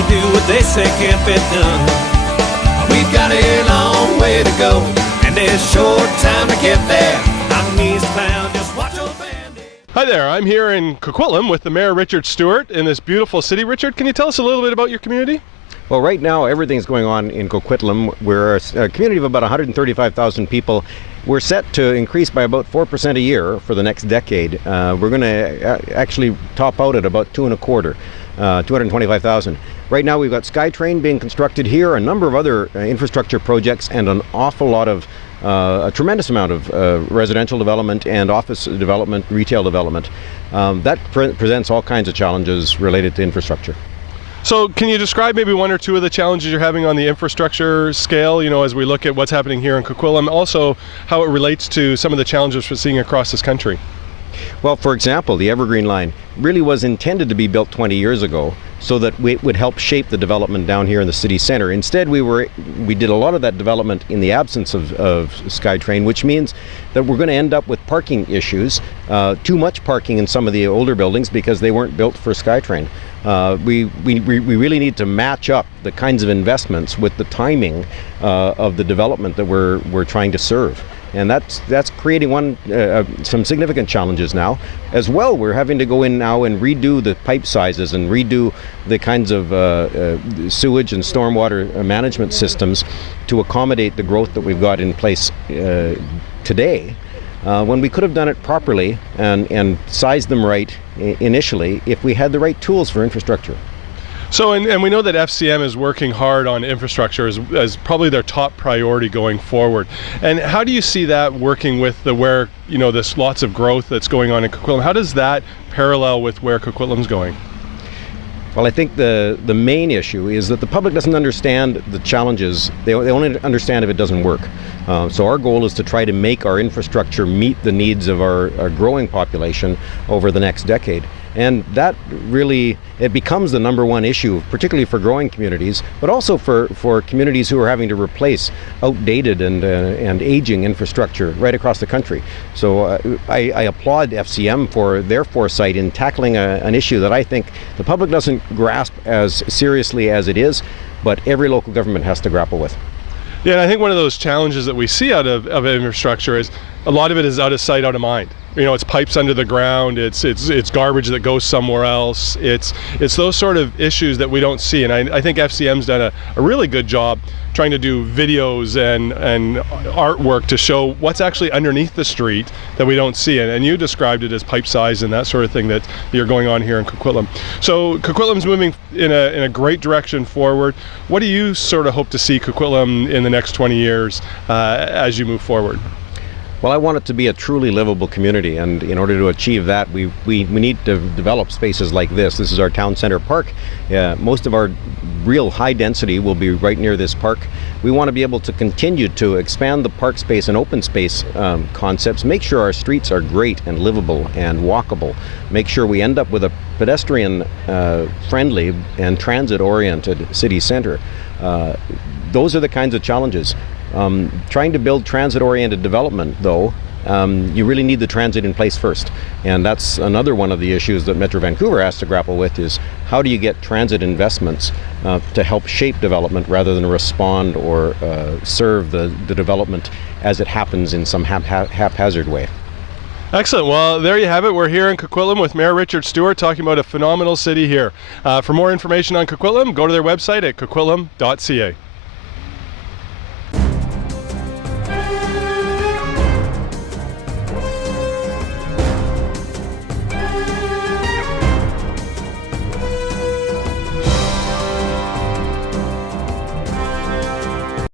gonna do what they say can't be done. We've got a long way to go, and there's short time to get there. I'm eastbound, just watch old Bandy. Hi there, I'm here in Coquitlam with the Mayor Richard Stewart in this beautiful city. Richard, can you tell us a little bit about your community? Well, right now everything's going on in Coquitlam. We're a community of about 135,000 people. We're set to increase by about 4% a year for the next decade. We're going to actually top out at about 225,000. Right now we've got SkyTrain being constructed here, a number of other infrastructure projects, and an awful lot of a tremendous amount of residential development and office development, retail development. That presents all kinds of challenges related to infrastructure. So can you describe maybe one or two of the challenges you're having on the infrastructure scale, as we look at what's happening here in Coquitlam, also how it relates to some of the challenges we're seeing across this country? Well, for example, the Evergreen Line really was intended to be built 20 years ago so that it would help shape the development down here in the city center. Instead, we did a lot of that development in the absence of SkyTrain, which means that we're going to end up with parking issues, too much parking in some of the older buildings because they weren't built for SkyTrain. We really need to match up the kinds of investments with the timing of the development that we're trying to serve. And that's creating some significant challenges now. As well, we're having to go in now and redo the pipe sizes and redo the kinds of sewage and stormwater management systems to accommodate the growth that we've got in place today. When we could have done it properly and sized them right initially if we had the right tools for infrastructure. So, and we know that FCM is working hard on infrastructure as probably their top priority going forward. And how do you see that working with where there's lots of growth that's going on in Coquitlam? How does that parallel with where Coquitlam's going? Well, I think the main issue is that the public doesn't understand the challenges. They only understand if it doesn't work. So our goal is to try to make our infrastructure meet the needs of our growing population over the next decade. And that really, it becomes the number one issue, particularly for growing communities, but also for communities who are having to replace outdated and aging infrastructure right across the country. So I applaud FCM for their foresight in tackling an issue that I think the public doesn't grasp as seriously as it is, but every local government has to grapple with. Yeah, and I think one of those challenges that we see out of infrastructure is a lot of it is out of sight, out of mind. It's pipes under the ground, it's garbage that goes somewhere else. It's those sort of issues that we don't see, and I think FCM's done a really good job trying to do videos and artwork to show what's actually underneath the street that we don't see. And you described it as pipe size and that sort of thing that you're going on here in Coquitlam. So Coquitlam's moving in a great direction forward. What do you sort of hope to see Coquitlam in the next 20 years as you move forward? Well, I want it to be a truly livable community, and in order to achieve that, we need to develop spaces like this. This is our town center park. Most of our real high density will be right near this park. We want to be able to continue to expand the park space and open space concepts, make sure our streets are great and livable and walkable, make sure we end up with a pedestrian friendly and transit oriented city center. Those are the kinds of challenges. Trying to build transit-oriented development, though, you really need the transit in place first. And that's another one of the issues that Metro Vancouver has to grapple with, is how do you get transit investments to help shape development rather than respond or serve the development as it happens in some haphazard way. Excellent. Well, there you have it. We're here in Coquitlam with Mayor Richard Stewart talking about a phenomenal city here. For more information on Coquitlam, go to their website at coquitlam.ca.